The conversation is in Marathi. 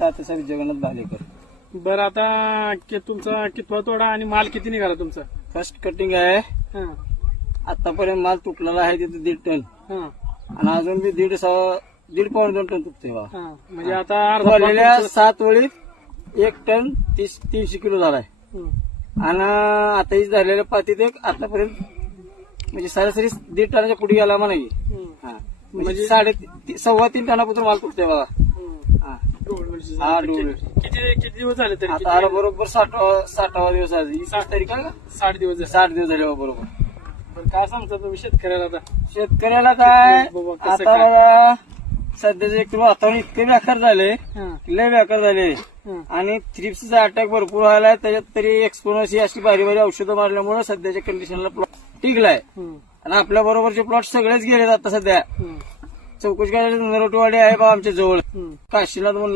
तात्यासाहेब जगन्नाथ भालेकर. बरं आता तुमचा कितवा तोडा आणि माल किती निघाला तुमचा? फर्स्ट कटिंग आहे. हं, आतापर्यंत माल तुटलेला आहे तिथे 1.5 टन हं, आणि अजून बी 1.5 पाऊण 2 टन तुटते बा. हं. म्हणजे आता अर्धा plot भरलेल्या तुमचा- 7 वळीत 1 टन 300 किलो झालाय. हं, आणि आता ही झालेल्या पातीत एक आतापर्यंत म्हणजे सरासरी 1.5 टनाच्या पुढे गेला म्हणा की. हं, हा. म्हणजे 3.5 टनापासून माल तुटते बघा. हं. हा. डोळ म्हणजे हा, किती डोळ. किती दिवस झाले तरी? आता आला बरोबर 60वा दिवस आहे. 60 तारीख आहे का? 60 दिवस झाले. 60 दिवस झाले बा बरोबर. बरं, काय सांगता तुम्ही शेतकऱ्याला आता? शेतकऱ्याला काय बाबा कसं आता काय? बघा सध्याचे एक वातावरण इतके बेकार झाले, हं, लय बेकार झाले हं, आणि थ्रिप्सचा अटॅक भरपूर व्हायला त्याच्यात तरी एक्सपोनस ही अशी भारी भारी औषधं मारल्यामुळे सध्याच्या कंडिशनला प्लॉट टिकलाय. हं, आणि आपल्या बरोबरचे प्लॉट सगळेच गेलेत आता सध्या. हं, चौकशी करायला नरोटवाडी आहे बा आमच्या जवळ. हं. काशीनाथ म्हणून